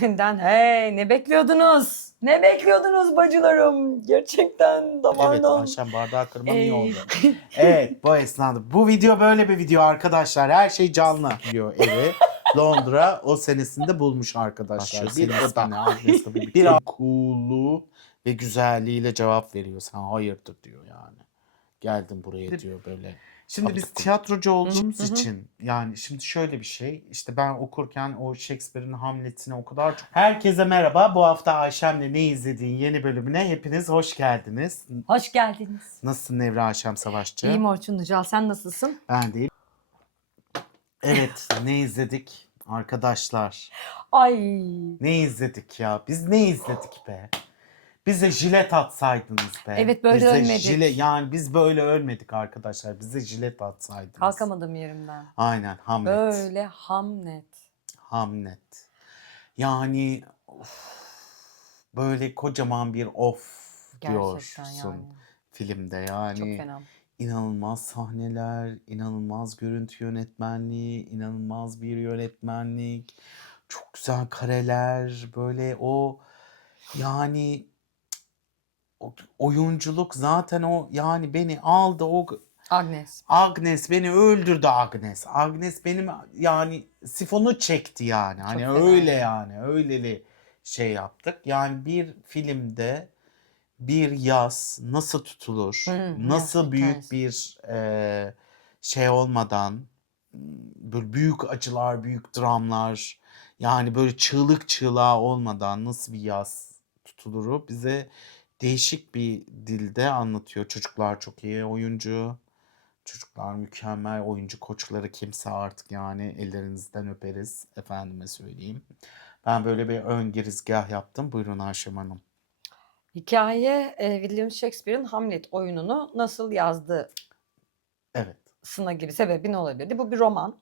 Hey, ne bekliyordunuz? Ne bekliyordunuz bacılarım? Gerçekten Evet damardan. Ayşem, bardağı kırman iyi Ee, oldu. Evet, bu esnada. Bu video böyle bir video arkadaşlar. Her şey canlı diyor evi. Londra o senesinde bulmuş arkadaşlar. Bir oda. Agnes'le bir cool'luğu ve güzelliğiyle cevap veriyor. Sen hayırdır diyor yani. Geldim buraya diyor böyle. Şimdi biz tiyatrocu olduğumuz için yani şimdi şöyle bir şey, işte ben okurken o Shakespeare'in Hamlet'ini o kadar çok... Herkese merhaba, bu hafta Ayşem'le Ne İzlediğin yeni bölümüne hepiniz hoş geldiniz. Hoş geldiniz. Nasılsın Nevra Ayşem Savaşçı? İyiyim Orçun Nucal, sen nasılsın? Ben değil. Evet, ne izledik arkadaşlar? Ay, Ne izledik ya? Biz ne izledik be? Bize jilet atsaydınız be. Evet, böyle Bize ölmedik. yani biz böyle ölmedik arkadaşlar. Bize jilet atsaydınız. kalkamadım yerimden. Aynen, Hamlet. Böyle Hamlet. Hamlet. Yani böyle kocaman bir Gerçekten diyorsun yani. filmde yani. Çok fena. İnanılmaz sahneler, inanılmaz görüntü yönetmenliği, inanılmaz bir yönetmenlik, çok güzel kareler, böyle o yani oyunculuk zaten o yani beni aldı o Agnes. Agnes beni öldürdü Agnes. Agnes benim yani sifonu çekti yani. Hani fena öyle ya. yani öyleli şey yaptık. Yani bir filmde bir yaz nasıl tutulur? Nasıl gerçekten. büyük bir şey olmadan böyle büyük acılar, büyük dramlar yani böyle çığlık çığlığa olmadan nasıl bir yaz tutuluru bize değişik bir dilde anlatıyor. Çocuklar çok iyi oyuncu. Çocuklar mükemmel oyuncu koçları kimse artık yani ellerinizden öperiz efendime söyleyeyim. Ben böyle bir ön girizgah yaptım. Buyurun Ayşem Hanım. Hikaye William Shakespeare'in Hamlet oyununu nasıl yazdığı Evet. sına gibi sebebi ne olabilirdi? Bu bir roman.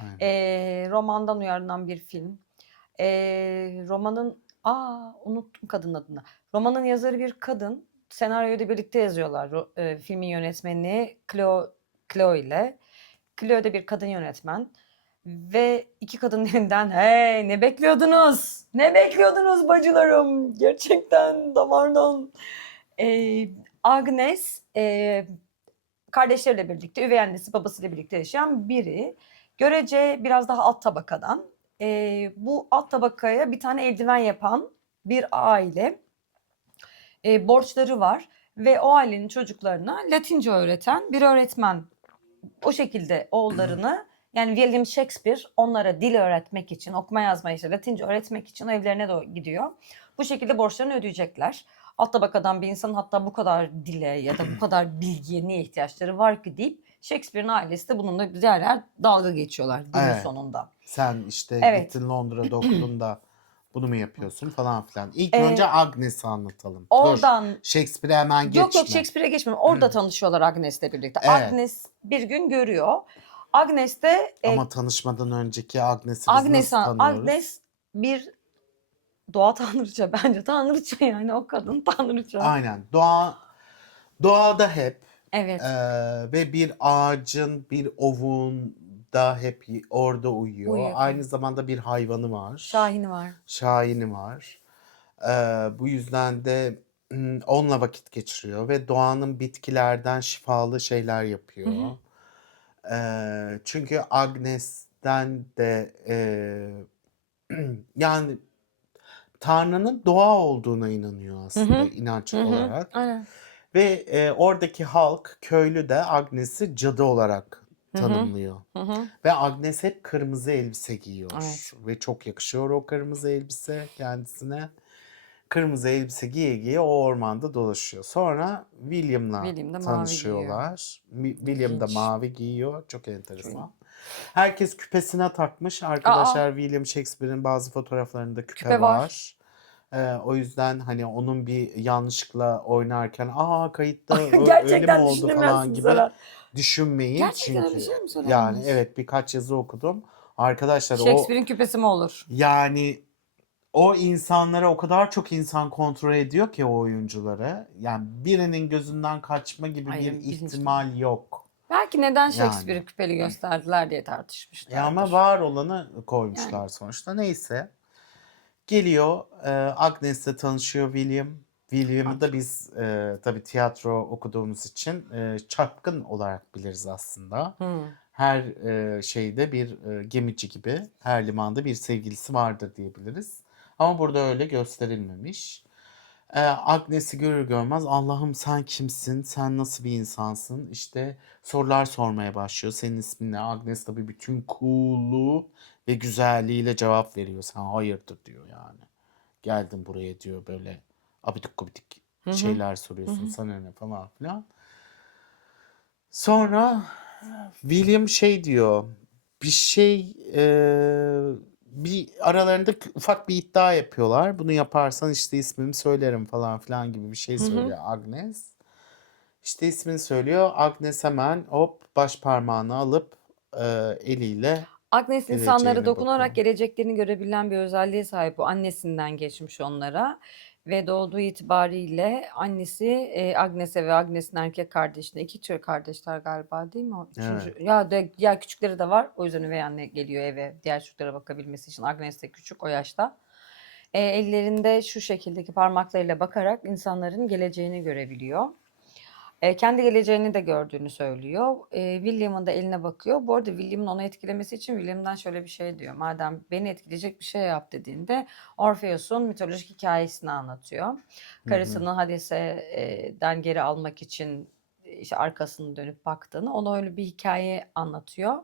Aynen. Romandan uyarlanan bir film. Romanın unuttum kadının adını. Romanın yazarı bir kadın. Senaryoyu da birlikte yazıyorlar. Filmin yönetmeni Chloe ile. Chloe de bir kadın yönetmen. Ve iki kadının elinden hey, ne bekliyordunuz? Ne bekliyordunuz bacılarım? Gerçekten damardan. Agnes kardeşleriyle birlikte, üvey annesi babasıyla birlikte yaşayan biri. Görece biraz daha alt tabakadan. Bu alt tabakaya bir tane eldiven yapan bir aile. Borçları var ve o ailenin çocuklarına Latince öğreten bir öğretmen. O şekilde oğullarını yani William Shakespeare onlara dil öğretmek için, okuma yazmayı işte Latince öğretmek için evlerine de gidiyor. Bu şekilde borçlarını ödeyecekler. Alt tabakadan bir insanın hatta bu kadar dile ya da bu kadar bilgiye niye ihtiyaçları var ki deyip Shakespeare'in ailesi de bununla yer yer dalga geçiyorlar günün Evet. sonunda. Sen işte Evet. gittin Londra'da okudun da bunu mu yapıyorsun falan filan. İlk Ee, önce Agnes'i anlatalım. Oradan Dur, Shakespeare'e hemen geçme. yok Shakespeare'e geçmiyorum. Orada tanışıyorlar Agnes'le birlikte. Evet. Agnes bir gün görüyor. Agnes de Ama tanışmadan önceki Agnes'i biz nasıl tanıyoruz? Agnes bir doğa tanrıça bence. Tanrıça yani o kadın tanrıça. Aynen. Doğada hep Evet. ve bir ağacın, bir ovun da hep orada uyuyor. Uyuyor. Aynı zamanda bir hayvanı var. Şahini var. Şahini var. Bu yüzden de onunla vakit geçiriyor ve doğanın bitkilerden şifalı şeyler yapıyor. Çünkü Agnes'ten de yani Tanrı'nın doğa olduğuna inanıyor aslında inanç olarak. Aynen. Ve oradaki halk, köylü de Agnes'i cadı olarak tanımlıyor. Ve Agnes hep kırmızı elbise giyiyor. Evet. Ve çok yakışıyor o kırmızı elbise kendisine. Kırmızı elbise giye giye o ormanda dolaşıyor. Sonra William'la William da mavi tanışıyorlar. William da İlginç. mavi giyiyor. Çok enteresan. Herkes küpesine takmış. Arkadaşlar William Shakespeare'in bazı fotoğraflarında küpe var. O yüzden hani onun bir yanlışlıkla oynarken kayıtta öyle mi Gerçekten oldu falan düşünemiyorsun gibi sonra. düşünmeyin. Gerçekten öyle Çünkü şey mi söylenmiş? yani evet birkaç yazı okudum. Arkadaşlar Shakespeare'in küpesi mi olur? yani o insanlara o kadar çok insan kontrol ediyor ki o oyuncuları. Yani birinin gözünden kaçma gibi Hayır, bir bilinçli. ihtimal yok. Belki neden Yani. Shakespeare'i küpeli gösterdiler diye tartışmışlardır. Ama var olanı koymuşlar sonuçta. Neyse. Geliyor, Agnes'le tanışıyor William. William'ı da biz tabii tiyatro okuduğumuz için çapkın olarak biliriz aslında. Her şeyde bir gemici gibi her limanda bir sevgilisi vardır diyebiliriz. Ama burada öyle gösterilmemiş. Agnes'i görür görmez Allah'ım sen kimsin? Sen nasıl bir insansın? İşte sorular sormaya başlıyor. Senin ismin ne? Agnes tabii bütün cool'luğu ve güzelliğiyle cevap veriyor. Sen hayırdır diyor yani. Geldim buraya diyor böyle abidik gubidik Hı hı. şeyler soruyorsun sana ne falan filan. Sonra William şey diyor bir şey bir aralarında ufak bir iddia yapıyorlar. Bunu yaparsan işte ismimi söylerim falan filan gibi bir şey Hı hı. söylüyor Agnes. İşte ismini söylüyor. Agnes hemen hop baş parmağını alıp eliyle Agnes insanlara geleceğine dokunarak bakıyor. geleceklerini görebilen bir özelliğe sahip. Bu annesinden geçmiş onlara ve doğduğu itibariyle annesi Agnes'e ve Agnes'in erkek kardeşine, iki tür kardeşler galiba değil mi? O üçüncü Evet. ya da diğer küçükleri de var. O yüzden üvey anne geliyor eve diğer çocuklara bakabilmesi için. Agnes de küçük o yaşta. Ellerinde şu şekildeki parmaklarıyla bakarak insanların geleceğini görebiliyor. Kendi geleceğini de gördüğünü söylüyor. William'ın da eline bakıyor. Bu arada William'ın onu etkilemesi için William'dan şöyle bir şey diyor. Madem beni etkileyecek bir şey yap dediğinde Orpheus'un mitolojik hikayesini anlatıyor. Hı hı. Karısını Hades'den geri almak için işte arkasını dönüp baktığını, ona öyle bir hikaye anlatıyor.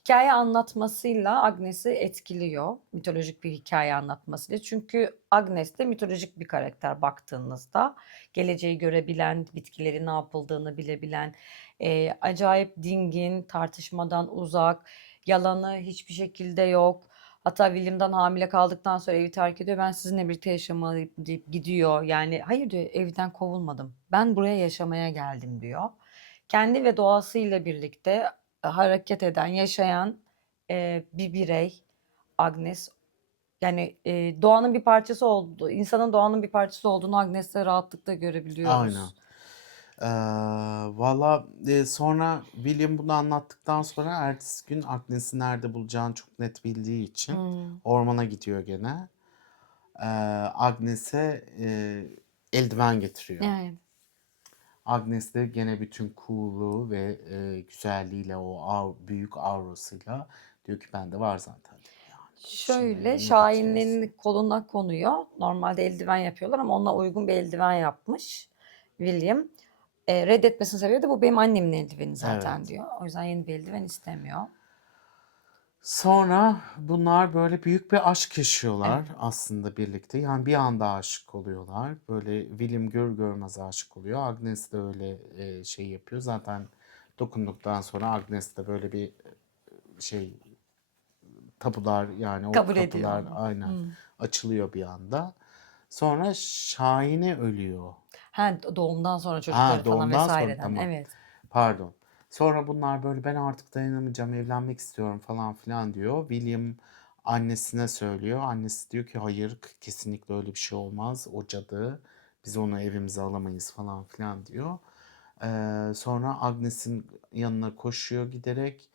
Hikaye anlatmasıyla Agnes'i etkiliyor. Mitolojik bir hikaye anlatmasıyla. Çünkü Agnes de mitolojik bir karakter baktığınızda. Geleceği görebilen, bitkilerin ne yapıldığını bilebilen, acayip dingin, tartışmadan uzak, yalanı hiçbir şekilde yok. Hatta William'dan hamile kaldıktan sonra evi terk ediyor. Ben sizinle birlikte yaşamalıyım deyip gidiyor. Yani hayır diyor, evden kovulmadım. Ben buraya yaşamaya geldim diyor. Kendi ve doğasıyla birlikte hareket eden, yaşayan bir birey Agnes. Yani doğanın bir parçası oldu, insanın doğanın bir parçası olduğunu Agnes'te rahatlıkla Aynen. görebiliyoruz. Valla sonra William bunu anlattıktan sonra ertesi gün Agnes'i nerede bulacağını çok net bildiği için Hmm. ormana gidiyor gene. Agnes'e eldiven getiriyor. Yani Agnes de gene bütün cool'luğu ve güzelliğiyle o büyük aurasıyla diyor ki bende var zaten diyor yani. Şimdi şöyle ne getiriyorsun? Şahin'in koluna konuyor. Normalde eldiven yapıyorlar ama onunla uygun bir eldiven yapmış William. Reddetmesinin sebebi de bu benim annemin eldiveni zaten Evet. diyor. O yüzden yeni bir eldiven istemiyor. Sonra bunlar böyle büyük bir aşk yaşıyorlar Evet. aslında birlikte. Yani bir anda aşık oluyorlar. Böyle William görür görmez aşık oluyor. Agnes de öyle şey yapıyor. Zaten dokunduktan sonra Agnes de böyle bir şey tabular yani o Kabul ediyor kapılar onu. aynen Hmm. açılıyor bir anda. Sonra Şahine ölüyor. Ha, doğumdan sonra Ha çocukları falan doğumdan sonra vesaireden. tamam. Evet. Pardon. Sonra bunlar böyle ben artık dayanamayacağım, evlenmek istiyorum falan filan diyor. William annesine söylüyor. Annesi diyor ki hayır kesinlikle öyle bir şey olmaz. O cadı. Biz onu evimize alamayız falan filan diyor. Sonra Agnes'in yanına koşuyor giderek.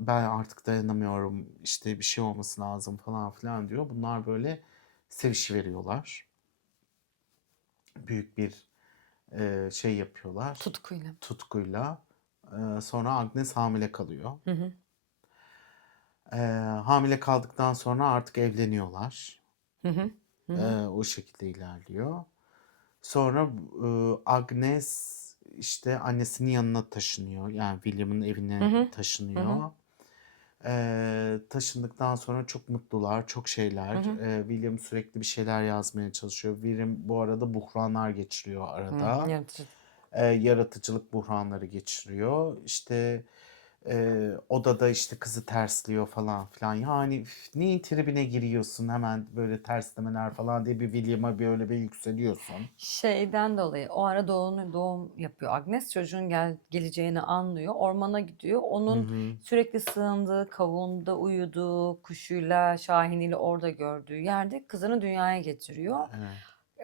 Ben artık dayanamıyorum işte bir şey olması lazım falan filan diyor. Bunlar böyle sevişiveriyorlar. Büyük bir şey yapıyorlar Tutkuyla. tutkuyla. Sonra Agnes hamile kalıyor. Hı hı. Ee, Hamile kaldıktan sonra artık evleniyorlar. Hı hı. Hı hı. O şekilde ilerliyor. Sonra Agnes işte annesinin yanına taşınıyor. Yani William'ın Hı evine hı. Hı hı. taşınıyor. Taşındıktan sonra çok mutlular, çok Hı şeyler. hı. William sürekli bir şeyler yazmaya çalışıyor. William bu arada buhranlar geçiriyor arada. Yaratıcı. Yaratıcılık buhranları geçiriyor. İşte odada işte kızı tersliyor falan filan. Yani üf, neyin tribine giriyorsun hemen böyle terslemeler falan diye bir William'a böyle bir yükseliyorsun. Şeyden dolayı o ara doğum yapıyor Agnes. Çocuğun geleceğini anlıyor. Ormana gidiyor. Hı Onun hı. sürekli sığındığı, kavunda uyuduğu, kuşuyla, şahiniyle orada gördüğü yerde kızını dünyaya getiriyor. Evet.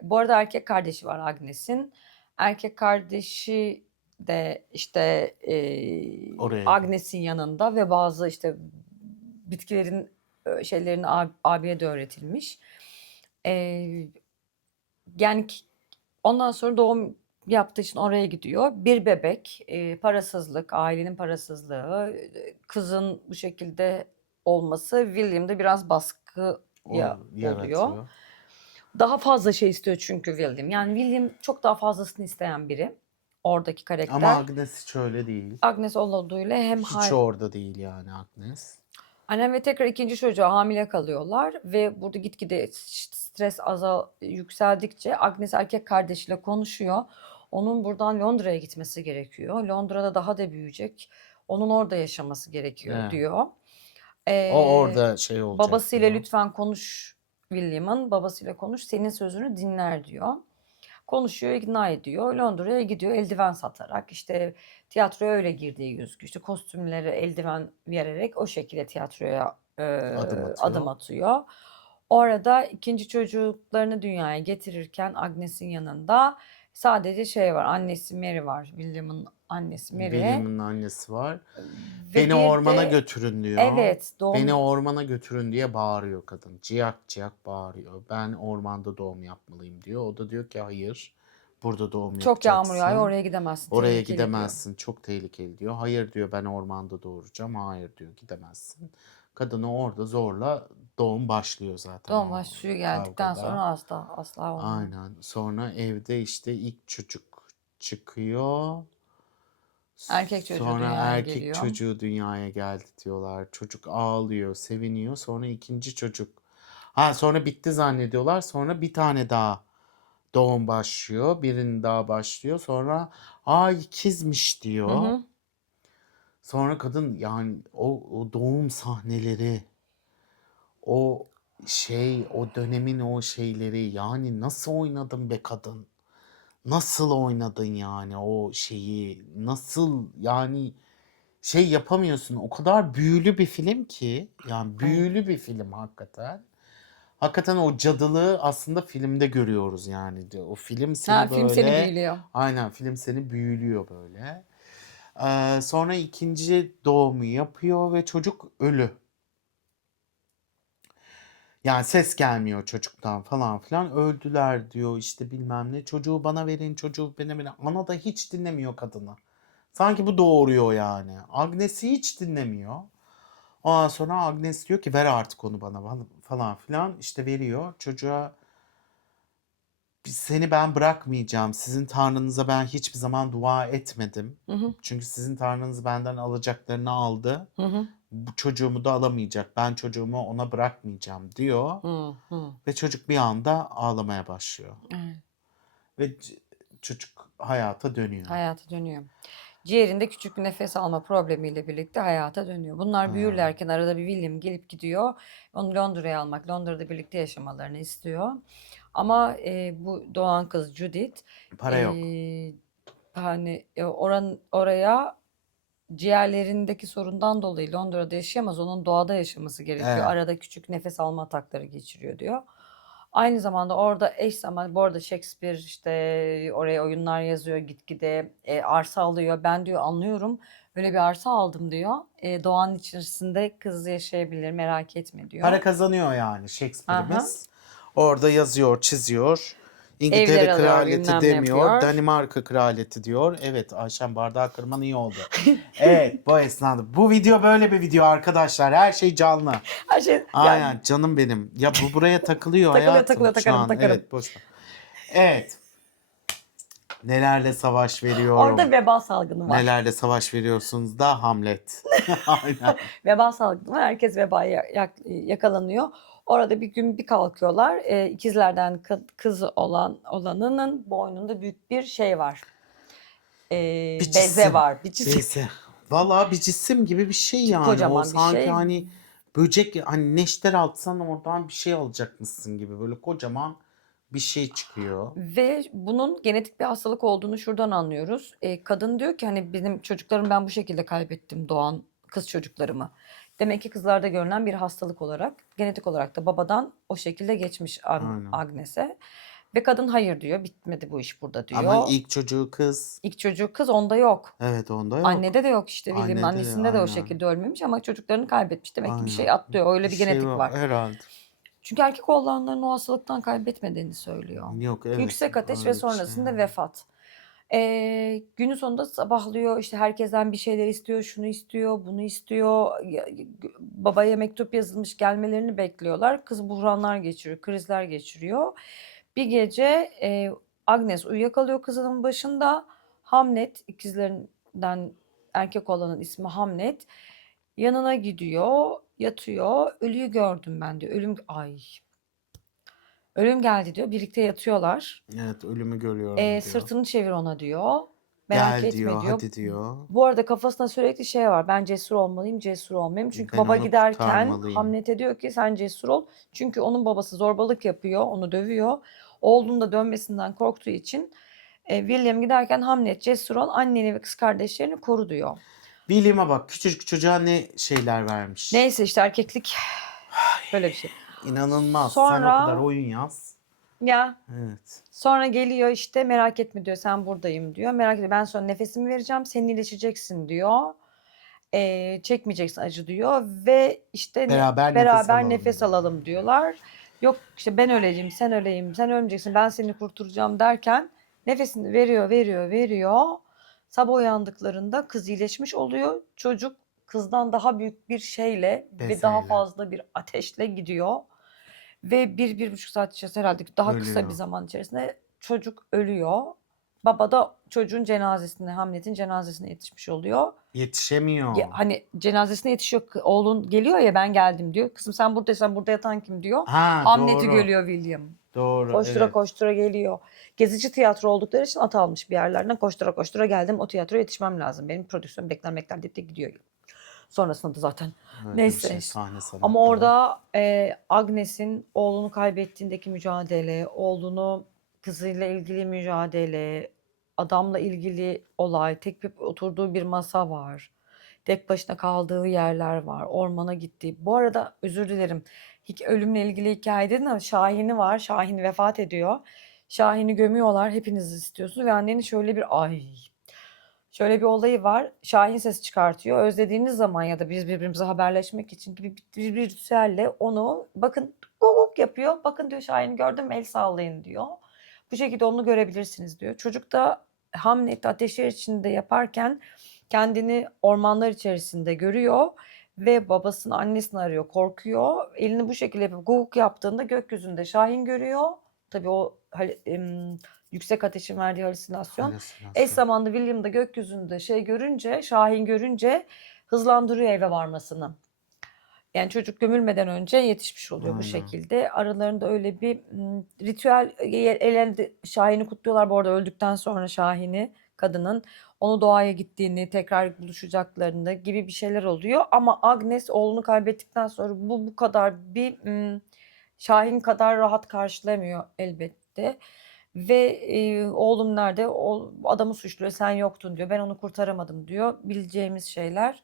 Bu arada erkek kardeşi var Agnes'in. Erkek kardeşi de işte Oraya Agnes'in yanında ve bazı işte bitkilerin şeylerini abiye de öğretilmiş. Eee, yani ondan sonra doğum yaptığı için oraya gidiyor. Bir bebek, parasızlık, ailenin parasızlığı, kızın bu şekilde olması William'da biraz baskıya oluyor. Yaratıyor. Daha fazla şey istiyor çünkü William. Yani William çok daha fazlasını isteyen biri. Oradaki Ama karakter. Agnes hiç öyle değil. Agnes olduğuyla hem Hiç orada değil yani Agnes. annem ve tekrar ikinci çocuğa hamile kalıyorlar ve burada gitgide stres yükseldikçe Agnes erkek kardeşiyle konuşuyor. Onun buradan Londra'ya gitmesi gerekiyor. Londra'da daha da büyüyecek. Onun orada yaşaması gerekiyor Evet. diyor. O orada şey olacak Babasıyla diyor. lütfen konuş, William'ın babasıyla konuş, senin sözünü dinler diyor. Konuşuyor, ikna ediyor. Londra'ya gidiyor eldiven satarak. İşte tiyatroya öyle girdiği gözüküyor. İşte kostümleri eldiven vererek o şekilde tiyatroya adım atıyor. Orada ikinci çocuklarını dünyaya getirirken Agnes'in yanında sadece şey var. Annesi Mary var. William'ın annesi Mary. William'ın annesi var. Ve Beni bir ormana de götürün diyor. evet, Beni ormana götürün diye bağırıyor kadın. Ciyak ciyak bağırıyor. Ben ormanda doğum yapmalıyım diyor. O da diyor ki hayır. Burada doğum çok yapacaksın. yağmur yağıyor, oraya gidemezsin. Oraya tehlikeli diyor. gidemezsin. Çok tehlikeli diyor. Hayır diyor, ben ormanda doğuracağım. Hayır diyor, gidemezsin. Kadını orada zorla doğum başlıyor zaten. Doğum başlıyor, geldikten kavgada. sonra asla olmuyor. Aynen. Sonra evde işte ilk çocuk çıkıyor. Erkek çocuğu Sonra dünyaya erkek geliyor. çocuğu dünyaya geldi diyorlar. Çocuk ağlıyor, seviniyor. Sonra ikinci çocuk. Ha, sonra bitti zannediyorlar. Sonra bir tane daha doğum başlıyor. Birinin daha başlıyor. Sonra ikizmiş Hı diyor. hı. Sonra kadın yani o doğum sahneleri, o o dönemin o şeyleri, yani nasıl oynadın be kadın? Nasıl oynadın yani o şeyi? Nasıl yani şey yapamıyorsun. O kadar büyülü bir film ki. Yani büyülü bir film hakikaten. Hakikaten o cadılığı aslında filmde görüyoruz yani. O film seni Film seni böyle büyülüyor. aynen, film seni büyülüyor böyle. Sonra ikinci doğumu yapıyor ve çocuk ölü. Yani ses gelmiyor çocuktan falan filan. Öldüler diyor işte, bilmem ne. Çocuğu bana verin, çocuğu bana verin. Ana da hiç dinlemiyor kadını. Sanki bu doğuruyor yani. Agnes'i hiç dinlemiyor. Ondan sonra Agnes diyor ki ver artık onu bana falan filan. İşte veriyor. Çocuğa seni ben bırakmayacağım. Sizin tanrınıza ben hiçbir zaman dua etmedim. Hı hı. Çünkü sizin tanrınız benden alacaklarını aldı. Hı hı. Bu çocuğumu da alamayacak. Ben çocuğumu ona bırakmayacağım diyor. Hı hı. Ve çocuk bir anda ağlamaya başlıyor. Evet. Ve çocuk hayata dönüyor. Hayata dönüyor. Ciğerinde küçük bir nefes alma problemiyle birlikte hayata dönüyor. Bunlar büyürlerken arada bir William gelip gidiyor. Onu Londra'ya almak, Londra'da birlikte yaşamalarını istiyor. Ama bu doğan kız Judith Para yok. hani oraya ciğerlerindeki sorundan dolayı Londra'da yaşayamaz. Onun doğada yaşaması gerekiyor. Evet. Arada küçük nefes alma atakları geçiriyor diyor. Aynı zamanda orada eş zamanlı, bu arada Shakespeare işte oraya oyunlar yazıyor gitgide, arsa alıyor. Ben diyor anlıyorum, öyle bir arsa aldım diyor. Doğanın içerisinde kız yaşayabilir, merak etme diyor. Para kazanıyor yani Shakespeare'imiz. Aha. Orada yazıyor, çiziyor. Evler İngiltere alıyor, kraliyeti bilmem ne demiyor, yapıyor. Danimarka kraliyeti diyor. Evet, Ayşen bardağı kırman iyi oldu. Evet, bu esnada. Bu video böyle bir video arkadaşlar. Her şey canlı. Her şey Aynen yani canım benim. Ya bu buraya takılıyor takılıyor, hayatım takılıyor, şu takarım, an. takarım. Evet, boş ver. Evet. Nelerle savaş veriyorum. Orada veba salgını var. Nelerle savaş veriyorsunuz da Hamlet. Aynen. Veba salgını var. Herkes vebaya yakalanıyor. Orada bir gün bir kalkıyorlar. İkizlerden kız olanının boynunda büyük bir şey var. Bir Beze cisim. var. Bir cisim. Beze. Vallahi bir cisim gibi bir şey yani. Kocaman O bir sanki şey. hani böcek, hani neşter atsan oradan bir şey alacakmışsın gibi. Böyle kocaman bir şey çıkıyor. Ve bunun genetik bir hastalık olduğunu şuradan anlıyoruz. Kadın diyor ki hani benim çocuklarım, ben bu şekilde kaybettim doğan kız çocuklarımı. Demek ki kızlarda görülen bir hastalık olarak, genetik olarak da babadan o şekilde geçmiş Aynen. Agnes'e. Ve kadın hayır diyor. Bitmedi bu iş burada diyor. Ama ilk çocuğu kız. İlk çocuğu kız, onda yok. Evet, onda yok. Annede de yok işte. William'ın Annede de, annesinde de o aynen. şekilde ölmemiş ama çocuklarını kaybetmiş. Demek ki bir şey Aynen. atlıyor. Öyle bir şey genetik var. herhalde. Çünkü erkek oğlanların o hastalıktan kaybetmediğini söylüyor. Yok, evet. Yüksek ateş öyle ve bir şey sonrasında yani. vefat. Günün sonunda sabahlıyor, işte herkesten bir şeyler istiyor, şunu istiyor, bunu istiyor. Babaya mektup yazılmış, gelmelerini bekliyorlar. Kız buhranlar geçiriyor, krizler geçiriyor. Bir gece Agnes uyuyakalıyor kızının başında. Hamlet, ikizlerinden erkek olanın ismi Hamlet. Yanına gidiyor, yatıyor. Ölüyü gördüm ben diyor. Ölüm geldi diyor. Birlikte yatıyorlar. Evet, ölümü görüyorum diyor. Sırtını çevir ona diyor. Merak Gel etme diyor, diyor. hadi diyor. Bu arada kafasında sürekli şey var. Ben cesur olmalıyım, cesur olmalıyım. Çünkü Ben baba onu giderken kurtarmalıyım. Hamlet'e diyor ki sen cesur ol. Çünkü onun babası zorbalık yapıyor, onu dövüyor. Oğlunun da dönmesinden korktuğu için William giderken Hamlet cesur ol, anneni ve kız kardeşlerini koru diyor. William'a bak, küçücük çocuğa ne şeyler vermiş. Neyse işte erkeklik böyle bir şey. İnanılmaz. Sen o Sonra kadar oyun yaz. ya Evet. sonra geliyor işte merak etme diyor, sen buradayım diyor. Merak etme, ben sonra nefesimi vereceğim, sen iyileşeceksin diyor. Çekmeyeceksin acı diyor ve işte Beraber nefes alalım diyorlar. Yok işte ben öleceğim, sen öleyim, sen ölmeyeceksin, ben seni kurtaracağım derken nefesini veriyor. Sabah uyandıklarında kız iyileşmiş oluyor. Çocuk kızdan daha büyük bir şeyle ve daha Bezeyle. fazla bir ateşle gidiyor. Ve 1-1,5 saat içerisinde, herhalde daha kısa bir Ölüyor. zaman içerisinde çocuk ölüyor. Baba da çocuğun cenazesine, Hamlet'in cenazesine yetişmiş oluyor. Yetişemiyor. Hani cenazesine yetişiyor. Oğlun geliyor ya, ben geldim diyor. Kızım sen buradaysan burada yatan kim diyor. Ha, Hamlet'i doğru. görüyor William. Doğru, Koştura evet. koştura geliyor. Gezici tiyatro oldukları için at almış bir yerlerden. Koştura koştura geldim. O tiyatroya yetişmem lazım. Benim prodüksiyon bekler deyip de gidiyor. Sonrasında da zaten Öyle bir neyse. şey, sahne sanatları. Ama orada Agnes'in oğlunu kaybettiğindeki mücadele, oğlunu kızıyla ilgili mücadele, adamla ilgili olay, tek bir oturduğu bir masa var. Tek başına kaldığı yerler var. Ormana gitti. Bu arada özür dilerim. Ölümle ilgili hikaye dedin ama Şahin'i var. Şahin vefat ediyor. Şahin'i gömüyorlar. Hepiniz istiyorsunuz ve annenin şöyle bir olayı var. Şahin ses çıkartıyor. Özlediğiniz zaman ya da biz birbirimize haberleşmek için gibi bir ritüelle onu bakın guguk yapıyor. Bakın diyor, Şahin'i gördüm mü el sallayın diyor. Bu şekilde onu görebilirsiniz diyor. Çocuk da Hamlet ateşler içinde yaparken kendini ormanlar içerisinde görüyor ve babasını, annesini arıyor, korkuyor. Elini bu şekilde yapıp guguk yaptığında gökyüzünde Şahin görüyor. Tabii o yüksek ateşin verdiği halüsinasyon. Eş zamanlı William da gökyüzünde görünce, Şahin görünce hızlandırıyor eve varmasını. Yani çocuk gömülmeden önce yetişmiş oluyor bu Aynen. şekilde. Aralarında öyle bir ritüel, ellerinde Şahin'i kutluyorlar. Bu arada öldükten sonra Şahin'i, kadının onu doğaya gittiğini, tekrar buluşacaklarını gibi bir şeyler oluyor. Ama Agnes oğlunu kaybettikten sonra bu kadar bir Şahin kadar rahat karşılamıyor elbette. Ve oğlum nerede? Adamı suçluyor. Sen yoktun diyor. Ben onu kurtaramadım diyor. Bileceğimiz şeyler.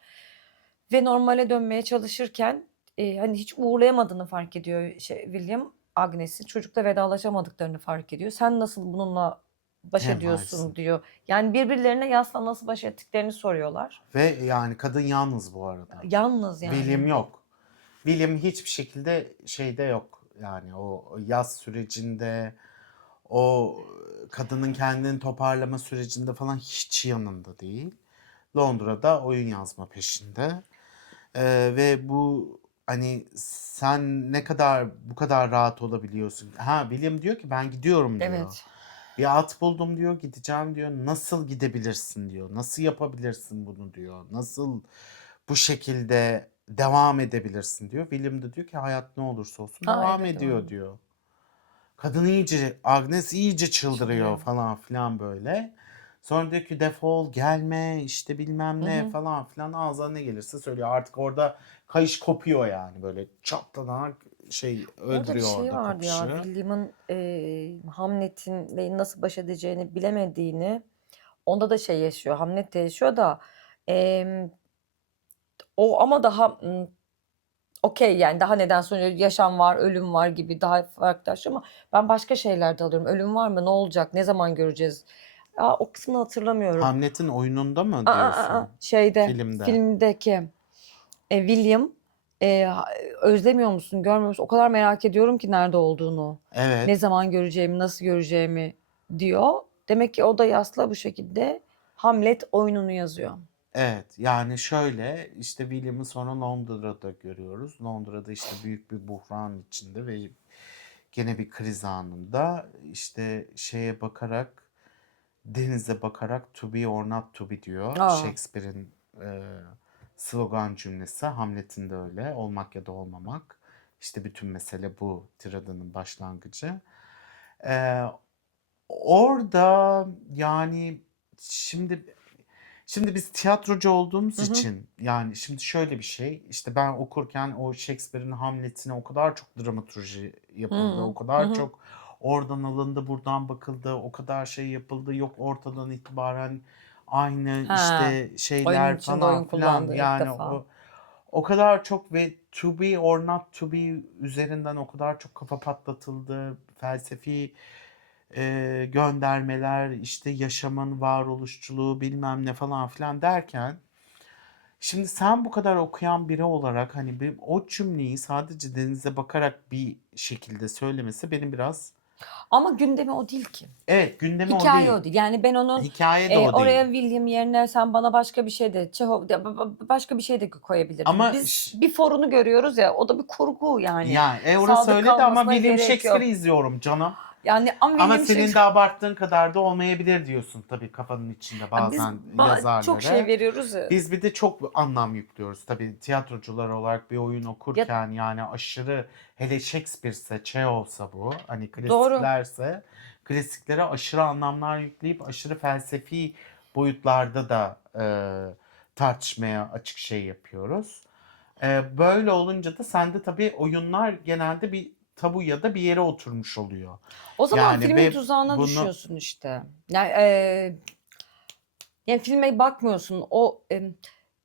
Ve normale dönmeye çalışırken hani hiç uğurlayamadığını fark ediyor William Agnes'i. Çocukla vedalaşamadıklarını fark ediyor. Sen nasıl bununla baş ediyorsun Hemhalsin. diyor. Yani birbirlerine yasla nasıl baş ettiklerini soruyorlar. Ve yani kadın yalnız bu arada. Yalnız yani. William yok. William hiçbir şekilde şeyde yok. Yani o yaz sürecinde, o kadının kendini toparlama sürecinde falan hiç yanında değil. Londra'da oyun yazma peşinde. Ve bu hani sen bu kadar rahat olabiliyorsun. Ha, William diyor ki ben gidiyorum diyor. Evet. Bir at buldum diyor, gideceğim diyor. Nasıl gidebilirsin diyor. Nasıl yapabilirsin bunu diyor. Nasıl bu şekilde devam edebilirsin diyor. William da diyor ki hayat ne olursa olsun devam Evet, ediyor devam. diyor. Kadın Agnes iyice çıldırıyor Çıldırıyor. falan filan böyle. Sonra diyor ki defol gelme işte bilmem ne Hı hı. falan filan, ağzına ne gelirse söylüyor. Artık orada kayış kopuyor yani, böyle çatlanarak Orada bir öldürüyor şey orada vardı ya, kapışı. William'ın Hamlet'in nasıl baş edeceğini bilemediğini, onda da yaşıyor, Hamlet de yaşıyor da o ama daha okey yani daha neden sonra yaşam var, ölüm var gibi daha farklı ama ben başka şeylerde alıyorum. Ölüm var mı? Ne olacak? Ne zaman göreceğiz? O kısmını hatırlamıyorum. Hamlet'in oyununda mı diyorsun? Şeyde, Filmde. filmdeki William özlemiyor musun, görmüyor musun? O kadar merak ediyorum ki nerede olduğunu. Evet. Ne zaman göreceğimi, nasıl göreceğimi diyor. Demek ki o da Yas'la bu şekilde Hamlet oyununu yazıyor. Evet, yani şöyle işte William'ı sonra Londra'da görüyoruz. Londra'da işte büyük bir buhran içinde ve gene bir kriz anında işte şeye bakarak, denize bakarak to be or not to be diyor. Shakespeare'in slogan cümlesi. Hamlet'in de öyle. Olmak ya da olmamak. İşte bütün mesele bu tiradının başlangıcı. Orada yani şimdi biz tiyatrocu olduğumuz için yani şimdi şöyle bir şey işte ben okurken o Shakespeare'in Hamlet'ine o kadar çok dramaturji yapıldı, o kadar çok oradan alındı, buradan bakıldı, o kadar şey yapıldı, yok ortadan itibaren aynı işte Oyun şeyler içinde oyun falan filan kullandı ilk yani defa. o kadar çok ve to be or not to be üzerinden o kadar çok kafa patlatıldı, felsefi göndermeler, işte yaşamın varoluşçuluğu bilmem ne falan filan derken şimdi sen bu kadar okuyan biri olarak hani o cümleyi sadece denize bakarak bir şekilde söylemesi benim biraz Ama gündemi o değil ki. evet gündemi o Hikaye değil. o değil. Yani ben onun Hikaye de o oraya değil. William yerine sen bana başka bir şey de başka bir şey de koyabilirdin. Ama Biz bir forunu görüyoruz ya, o da bir kurgu yani. yani orası Sadık öyle de ama kalmasına William gerek Shakespeare'i yok. izliyorum canım. Yani Ama William senin de Shakespeare abarttığın kadar da olmayabilir diyorsun tabii kafanın içinde biz bazen çok şey yazarlara. veriyoruz ya. Biz bir de çok anlam yüklüyoruz tabii tiyatrocular olarak bir oyun Ya okurken yani aşırı hele Shakespeare'se, Cheov'sa bu hani doğru. klasiklere aşırı anlamlar yükleyip aşırı felsefi boyutlarda da tartışmaya açık şey yapıyoruz. Böyle olunca da sende tabii oyunlar genelde bir tabu ya da bir yere oturmuş oluyor. O zaman Yani filmin ve tuzağına bunu düşüyorsun işte. Yani filme bakmıyorsun.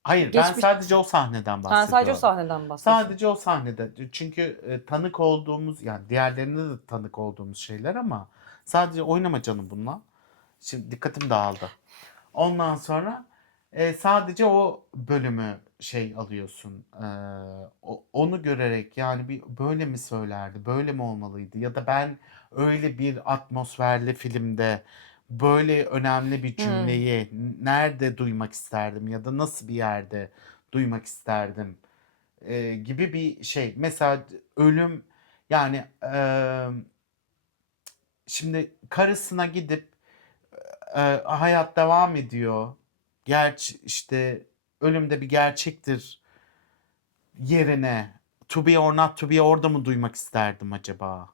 hayır ben Geçmiş sadece o sahneden sadece o bahsediyorum. sahneden bahsediyorsun. Sadece o sahnede. Çünkü tanık olduğumuz yani diğerlerinde de tanık olduğumuz şeyler ama sadece oynama canım bununla. Şimdi dikkatim dağıldı. Ondan sonra sadece o bölümü şey alıyorsun. Onu görerek yani bir böyle mi söylerdi, böyle mi olmalıydı ya da ben öyle bir atmosferli filmde böyle önemli bir cümleyi nerede duymak isterdim ya da nasıl bir yerde duymak isterdim gibi bir şey. Mesela ölüm yani şimdi karısına gidip hayat devam ediyor. Gerçi işte ölüm de bir gerçektir yerine to be or not to be orada mı duymak isterdim acaba?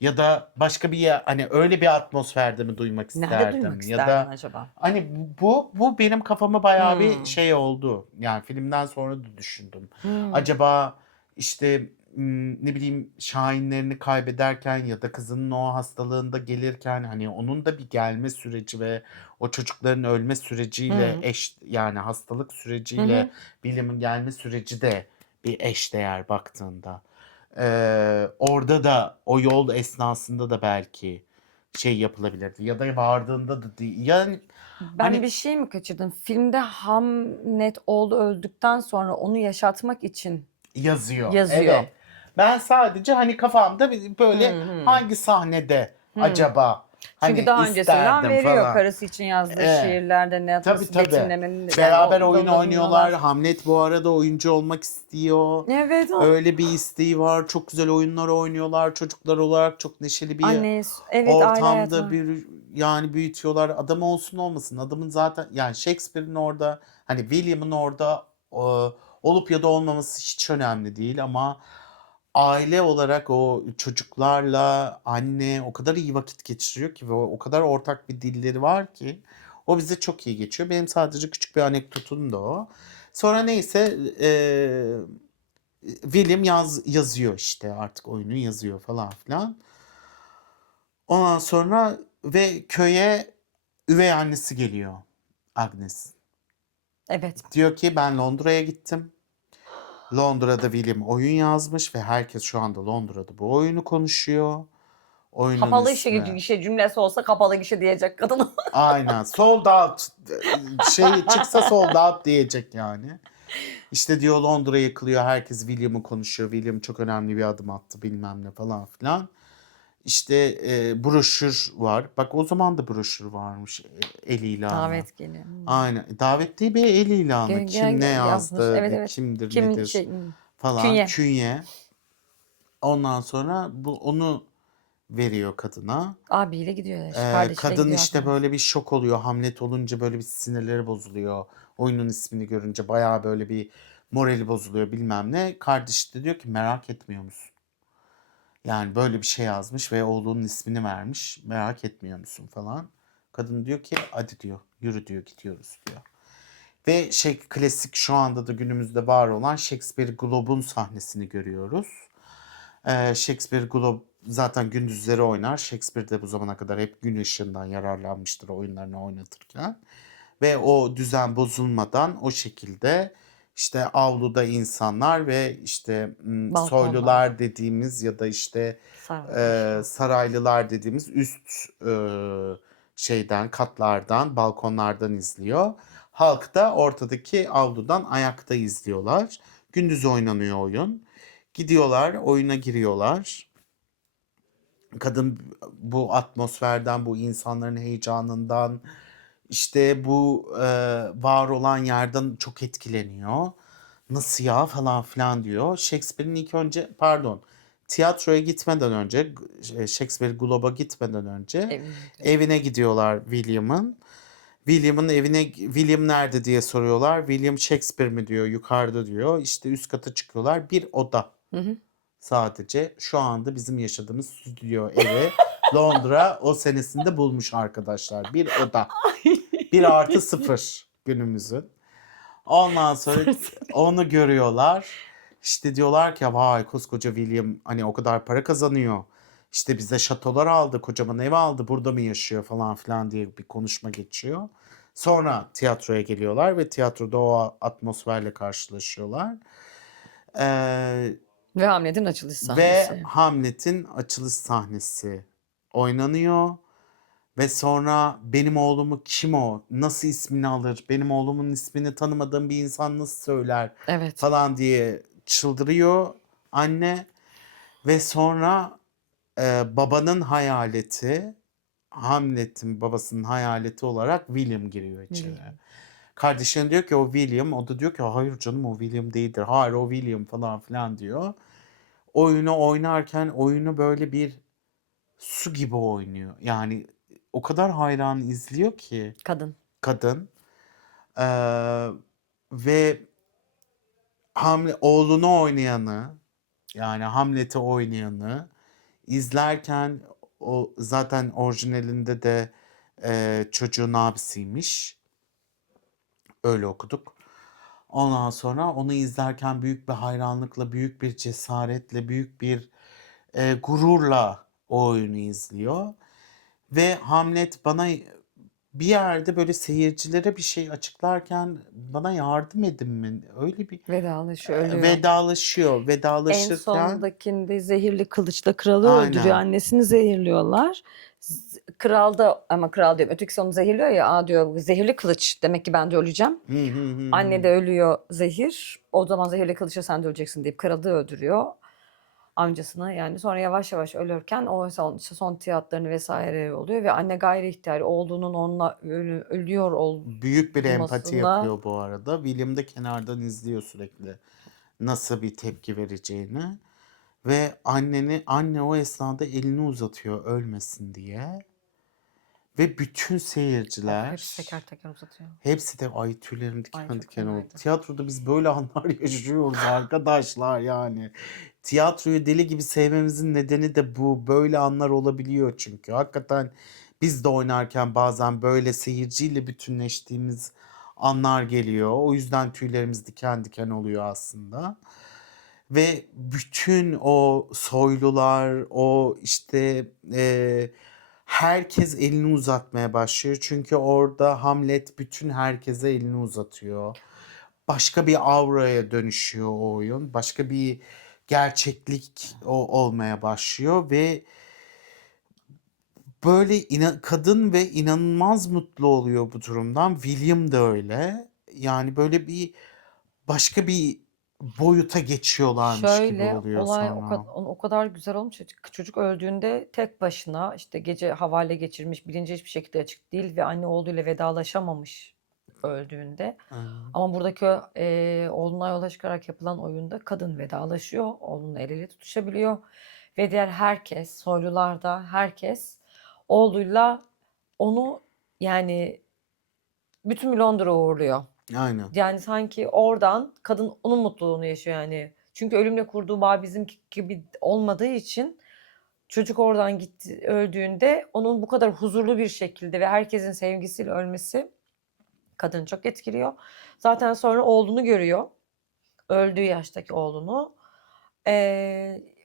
Ya da başka bir yer hani öyle bir atmosferde mi duymak Nerede duymak isterdim? Ya isterdin da acaba? hani bu benim kafama bayağı bir Hmm. şey oldu. Yani filmden sonra da düşündüm. Hmm. Acaba işte ne bileyim şahinlerini kaybederken ya da kızının o hastalığında gelirken hani onun da bir gelme süreci ve o çocukların ölme süreciyle eş yani hastalık süreciyle bilimin gelme süreci de bir eşdeğer baktığında. Orada da o yol esnasında da belki şey yapılabilirdi ya da vardığında da değil. Yani Ben hani bir şey mi kaçırdım? Filmde Hamlet oğlu öldükten sonra onu yaşatmak için yazıyor. yazıyor. Evet. Ben sadece hani kafamda böyle Hı. hangi sahnede acaba Çünkü hani daha öncesinden isterdim veriyor. falan. Karısı için yazdığı Evet. şiirlerde ne Tabii nasıl tabii. betimlemenin yani Beraber o oyun oynuyorlar. var. Hamlet bu arada oyuncu olmak istiyor. Evet Öyle bir isteği var. Çok güzel oyunlar oynuyorlar. Çocuklar olarak çok neşeli bir anne evet aile hayatı ortamda var. bir yani büyütüyorlar. Adam olsun olmasın. Adamın zaten yani Shakespeare'in orada hani William'ın orada olup ya da olmaması hiç önemli değil ama aile olarak o çocuklarla anne o kadar iyi vakit geçiriyor ki ve o kadar ortak bir dilleri var ki o bize çok iyi geçiyor. Benim sadece küçük bir anekdotum da o. Sonra neyse William yazıyor işte artık oyunu yazıyor falan filan. Ondan sonra ve köye üvey annesi geliyor Agnes. Evet. Diyor ki ben Londra'ya gittim. Londra'da William oyun yazmış ve herkes şu anda Londra'da bu oyunu konuşuyor. Oyunun Kapalı ismi. gişe cümlesi olsa kapalı gişe diyecek kadın. Aynen. Sold out. Şey çıksa sold out diyecek yani. İşte diyor Londra yıkılıyor. Herkes William'ı konuşuyor. William çok önemli bir adım attı bilmem ne falan filan. İşte broşür var. Bak o zaman da broşür varmış. El ilanı. Davet geliyor. Aynen. Davet değil bir el ilanı. Kim ne yazdı, Evet evet. kimdir, Kim nedir falan. künye. Künye. Ondan sonra onu veriyor kadına. Abiyle gidiyor. Kardeşiyle Kadın gidiyor. işte böyle bir şok oluyor. Hamlet olunca böyle bir sinirleri bozuluyor. Oyunun ismini görünce bayağı böyle bir morali bozuluyor bilmem ne. Kardeş de diyor ki merak etmiyor musun? Yani böyle bir şey yazmış ve oğlunun ismini vermiş. Merak etmiyor musun falan. Kadın diyor ki hadi diyor yürü diyor gidiyoruz diyor. Ve klasik şu anda da günümüzde var olan Shakespeare Globe'un sahnesini görüyoruz. Shakespeare Globe zaten gündüzleri oynar. Shakespeare de bu zamana kadar hep gün ışığından yararlanmıştır oyunlarını oynatırken. Ve o düzen bozulmadan o şekilde işte avluda insanlar ve işte soylular dediğimiz ya da işte saraylılar dediğimiz üst katlardan, balkonlardan izliyor. Halk da ortadaki avludan ayakta izliyorlar. Gündüz oynanıyor oyun. Gidiyorlar, oyuna giriyorlar. Kadın bu atmosferden, bu insanların heyecanından, işte bu var olan yerden çok etkileniyor. Nasıl ya falan filan diyor. Shakespeare'in ilk önce, tiyatroya gitmeden önce, Shakespeare Globe'a gitmeden önce evine gidiyorlar William'ın. William nerede diye soruyorlar. William Shakespeare mi diyor, yukarıda diyor. İşte üst kata çıkıyorlar. Bir oda. Sadece şu anda bizim yaşadığımız stüdyo evi Londra o senesinde bulmuş arkadaşlar. Bir oda. 1+0 günümüzün. Ondan sonra onu görüyorlar. İşte diyorlar ki vay koskoca William hani o kadar para kazanıyor. İşte bize şatolar aldı, kocaman ev aldı, burada mı yaşıyor falan filan diye bir konuşma geçiyor. Sonra tiyatroya geliyorlar ve tiyatroda o atmosferle karşılaşıyorlar. Ve Hamlet'in açılış Ve sahnesi. Hamlet'in açılış sahnesi oynanıyor. Ve sonra benim oğlumu kim o? Nasıl ismini alır? Benim oğlumun ismini tanımadığım bir insan nasıl söyler? Evet. Falan diye çıldırıyor anne. Ve sonra babanın hayaleti, Hamlet'in babasının hayaleti olarak William giriyor içeri. Kardeşine diyor ki o William, o da diyor ki hayır canım o William değildir. Hayır o William falan filan diyor. Oyunu oynarken oyunu böyle bir su gibi oynuyor. Yani o kadar hayran izliyor ki kadın. Ve oğlunu oynayanı yani Hamlet'i oynayanı izlerken o zaten orijinalinde de çocuğun abisiymiş. Öyle okuduk. Ondan sonra onu izlerken büyük bir hayranlıkla, büyük bir cesaretle, büyük bir gururla o oyunu izliyor. Ve Hamlet bana bir yerde böyle seyircilere bir şey açıklarken bana yardım edin mi? Öyle bir Vedalaşıyor, ölüyor. En Vedalaşırken sondakinde zehirli kılıçla kralı öldürüyor. aynen. Annesini zehirliyorlar. Kral da ama kral diyorum. Ötekisi onu zehirliyor ya. Diyor zehirli kılıç. Demek ki ben de öleceğim. Anne de ölüyor zehir. O zaman zehirli kılıçla sen de öleceksin deyip kralı öldürüyor. Amcasına yani sonra yavaş yavaş ölürken o son tiyatrolarını vesaire oluyor ve anne gayri ihtiyari oğlunun onunla ölüyor Büyük bir empati olmasına yapıyor bu arada. William de kenardan izliyor sürekli nasıl bir tepki vereceğini. Ve anne o esnada elini uzatıyor ölmesin diye. Ve bütün seyirciler hepsi teker teker uzatıyor. Hepsi de ay tüylerim Ay, diken çok diken oldu. fenaydı. Tiyatroda biz böyle anlar yaşıyoruz arkadaşlar yani. Tiyatroyu deli gibi sevmemizin nedeni de bu. Böyle anlar olabiliyor çünkü. Hakikaten biz de oynarken bazen böyle seyirciyle bütünleştiğimiz anlar geliyor. O yüzden tüylerimiz diken diken oluyor aslında. Ve bütün o soylular, o işte herkes elini uzatmaya başlıyor. Çünkü orada Hamlet bütün herkese elini uzatıyor. başka bir auraya dönüşüyor o oyun. Başka bir gerçeklik olmaya başlıyor ve böyle kadın ve inanılmaz mutlu oluyor bu durumdan. William da öyle. Yani böyle bir başka bir boyuta geçiyorlarmış gibi Şöyle, oluyor olay sonra. o kadar güzel olmuş ki çocuk öldüğünde tek başına, işte, gece havale geçirmiş, bilinci hiçbir şekilde açık değil ve anne oğluyla vedalaşamamış öldüğünde. Aynen. Ama buradaki oğluna yola çıkarak yapılan oyunda kadın vedalaşıyor, oğlunla el ele tutuşabiliyor ve diğer herkes, soylular da herkes oğluyla onu, yani, bütün bir Londra uğurluyor. Aynen. Yani sanki oradan kadın onun mutluluğunu yaşıyor yani. Çünkü ölümle kurduğu bağ bizimki gibi olmadığı için çocuk oradan gitti öldüğünde onun bu kadar huzurlu bir şekilde ve herkesin sevgisiyle ölmesi kadını çok etkiliyor. Zaten sonra oğlunu görüyor. Öldüğü yaştaki oğlunu.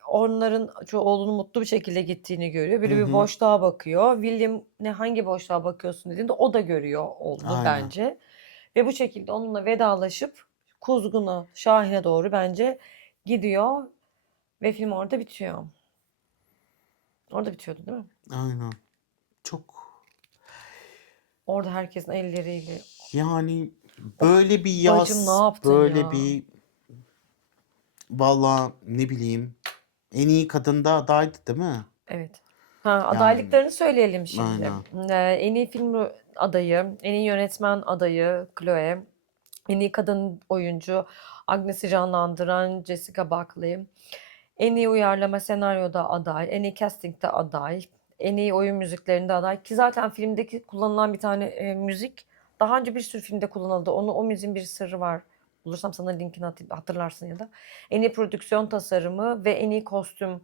Onların oğlunun mutlu bir şekilde gittiğini görüyor. Hı Böyle bir hı. boşluğa bakıyor. William ne hangi boşluğa bakıyorsun dediğinde o da görüyor oğlunu Aynen. bence. Ve bu şekilde onunla vedalaşıp Kuzgun'a, Şahin'e doğru bence gidiyor ve film orada bitiyor. Orada bitiyordu değil mi? Aynen. Çok Orada herkesin elleriyle yani "Oh, böyle bir bacım ne yaz, yaptın böyle ya?" bir valla ne bileyim en iyi kadın da adaydı değil mi? Evet. Ha, Yani adaylıklarını söyleyelim şimdi. aynen. En iyi film adayı, en iyi yönetmen adayı Chloe, en iyi kadın oyuncu Agnes'i canlandıran Jessica Buckley, en iyi uyarlama senaryoda aday, en iyi castingde aday, en iyi oyun müziklerinde aday ki zaten filmdeki kullanılan bir tane müzik daha önce bir sürü filmde kullanıldı. O müziğin bir sırrı var. Bulursam sana linkini atayım, hatırlarsın ya da. En iyi prodüksiyon tasarımı ve en iyi kostüm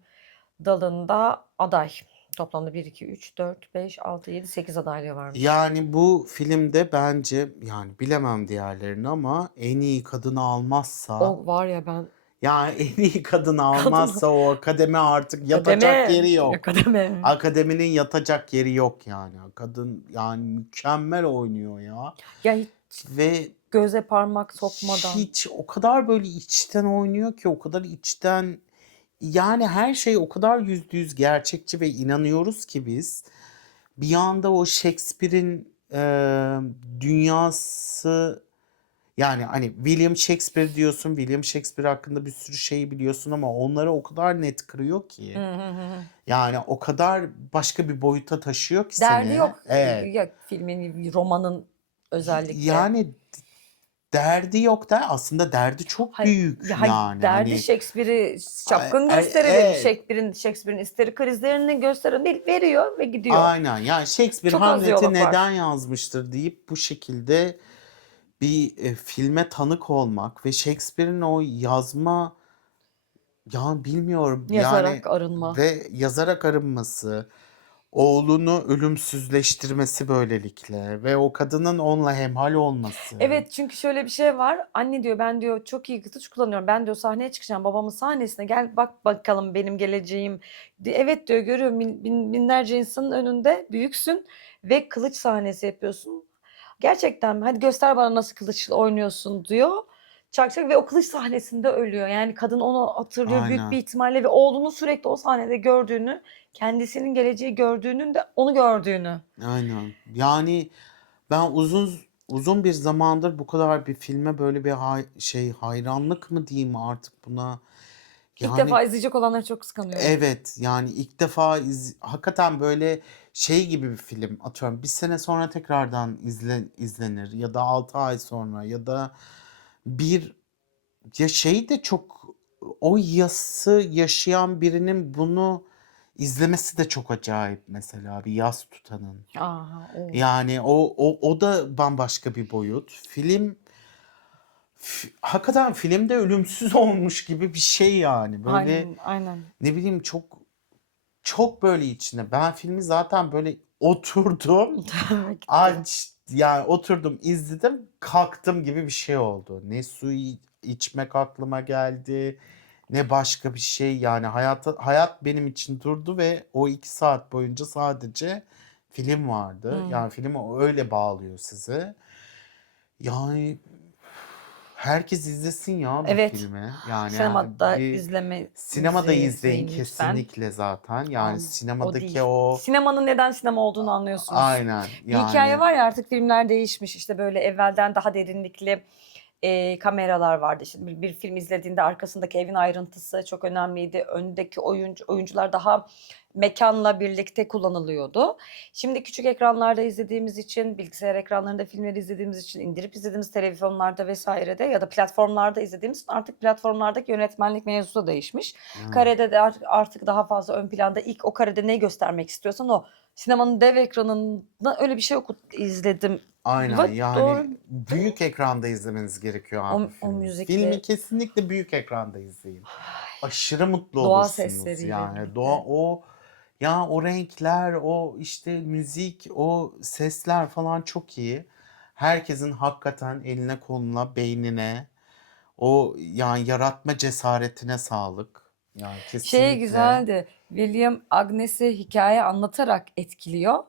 dalında aday. Toplamda 1, 2, 3, 4, 5, 6, 7, 8 adaylığı varmış. Yani bu filmde bence yani bilemem diğerlerini ama en iyi kadını almazsa O var ya ben yani en iyi kadını kadın almazsa o akademi artık yatacak kademe yeri yok. kademe. Akademinin yatacak yeri yok yani. Kadın yani mükemmel oynuyor ya. Ya hiç Ve göze parmak sokmadan. hiç o kadar böyle içten oynuyor ki o kadar içten yani her şey o kadar %100 gerçekçi ve inanıyoruz ki biz. Bir anda o Shakespeare'in dünyası yani hani William Shakespeare diyorsun, William Shakespeare hakkında bir sürü şey biliyorsun ama onları o kadar net kırıyor Hı ki. hı hı. Yani o kadar başka bir boyuta taşıyor ki Derdi seni. yok Evet. ya filmin, romanın özellikle. Yani derdi yok da aslında derdi çok Hay büyük ya hay yani derdi hani Shakespeare'i şapkın gösterelim. evet. Shakespeare'in isteri krizlerini gösterelim değil, veriyor ve gidiyor. Aynen. Yani Shakespeare Çok az Hamlet'i diyalog neden var. yazmıştır deyip bu şekilde bir filme tanık olmak ve Shakespeare'in o yazma ya bilmiyorum yani Yazarak arınma. ve yazarak arınması, oğlunu ölümsüzleştirmesi böylelikle ve o kadının onunla hemhal olması. Evet, çünkü şöyle bir şey var. Anne diyor ben diyor çok iyi kılıç kullanıyorum. Ben diyor sahneye çıkacağım babamın sahnesine. Gel bak bakalım benim geleceğim. Evet diyor görüyorum binlerce insanın önünde büyüksün ve kılıç sahnesi yapıyorsun. Gerçekten mi? Hadi göster bana nasıl kılıçla oynuyorsun diyor. Çak çak ve o kılıç sahnesinde ölüyor. Yani kadın onu hatırlıyor büyük bir Aynen. ihtimalle ve oğlunu sürekli o sahnede gördüğünü, kendisinin geleceği gördüğünün de onu gördüğünü. Aynen. Yani ben uzun bir zamandır bu kadar bir filme böyle bir hayranlık mı diyeyim artık buna. İlk Yani defa izleyecek olanları çok kıskanıyorum. evet yani ilk defa hakikaten böyle şey gibi bir film atıyorum bir sene sonra tekrardan izlenir ya da 6 ay sonra ya da bir ya şey de çok o yası yaşayan birinin bunu izlemesi de çok acayip mesela bir yas tutanın. Aha, o. Yani o da bambaşka bir boyut. Hakikaten filmde ölümsüz olmuş gibi bir şey yani. Böyle Aynen, aynen. ne bileyim çok böyle içine. Ben filmi zaten böyle oturdum, Gitti. aç yani oturdum, izledim, kalktım gibi bir şey oldu. Ne su içmek aklıma geldi, ne başka bir şey. Yani hayat benim için durdu ve o 2 saat boyunca sadece film vardı. Hımm. Yani film öyle bağlıyor sizi. Yani Herkes izlesin ya bu Evet. filmi. Yani Sinemada sinemada izleyin izleyin lütfen. kesinlikle zaten. Yani Ama o sinemadaki değil. o Sinemanın neden sinema olduğunu anlıyorsunuz. aynen Bir hikaye yani var ya, artık filmler değişmiş. İşte böyle evvelden daha derinlikli kameralar vardı. İşte bir film izlediğinde arkasındaki evin ayrıntısı çok önemliydi. Öndeki oyuncular daha mekanla birlikte kullanılıyordu. Şimdi küçük ekranlarda izlediğimiz için, bilgisayar ekranlarında filmleri izlediğimiz için, indirip izlediğimiz televizyonlarda vesairede ya da platformlarda izlediğimiz için artık platformlardaki yönetmenlik mevzusu da değişmiş. evet, Karede de artık daha fazla ön planda, ilk o karede ne göstermek istiyorsan o. Sinemanın dev ekranında öyle bir şey izledim. aynen Ve doğru. yani büyük ekranda izlemeniz gerekiyor abi O filmi. müzikle, Filmi kesinlikle büyük ekranda izleyin. Aşırı mutlu doğa olursunuz sesleriyle yani. birlikte. O renkler, o işte müzik, o sesler falan çok iyi. Herkesin hakikaten eline koluna, beynine, o yani yaratma cesaretine sağlık. Yani kesinlikle. Güzeldi. William Agnes'i hikaye anlatarak etkiliyor.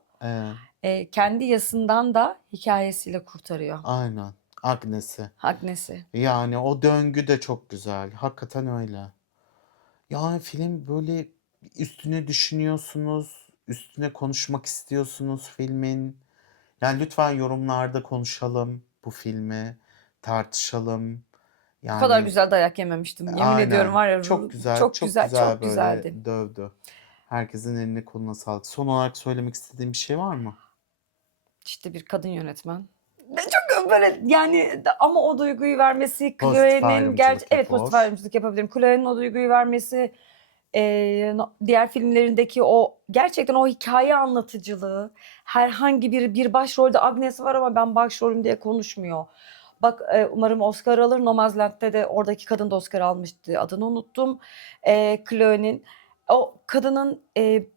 Evet, Kendi yasından da hikayesiyle kurtarıyor aynen. Agnes'i. Agnes'i. Yani o döngü de çok güzel. Hakikaten öyle. Yani film böyle üstüne düşünüyorsunuz, üstüne konuşmak istiyorsunuz filmin. Yani lütfen yorumlarda konuşalım bu filmi, tartışalım. Bu kadar Yani güzel dayak yememiştim. Yemin ediyorum aynen var ya, çok güzel, çok çok güzel, güzel çok güzeldi. böyle dövdü. Herkesin eline koluna sağlık. Son olarak söylemek istediğim bir şey var mı? İşte bir kadın yönetmen. Ben çok böyle yani, ama o duyguyu vermesi, Pozitif Chloe'nin ayrımcılık evet, pozitif yapıyor. ayrımcılık yapabilirim. Chloe'nin o duyguyu vermesi, diğer filmlerindeki o gerçekten o hikaye anlatıcılığı, herhangi bir başrolde Agnes var ama ben başrolüm diye konuşmuyor. Bak, umarım Oscar alır. Nomadland'de de oradaki kadın da Oscar almıştı. Adını unuttum. Chloe'nin. O kadının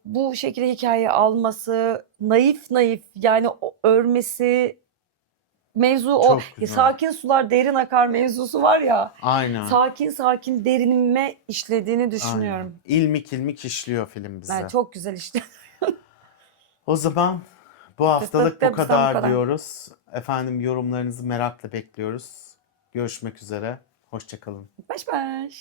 bu şekilde hikaye alması, naif naif yani örmesi, mevzu o Çok güzel. sakin sular derin akar mevzusu var ya. Aynen. Sakin sakin derinime işlediğini Aynen. düşünüyorum. İlmik ilmik işliyor film Yani bize. çok güzel işte. O zaman bu haftalık bu Bizden bu kadar kadar. diyoruz. Efendim yorumlarınızı merakla bekliyoruz. Görüşmek üzere. Hoşça kalın. Baş baş.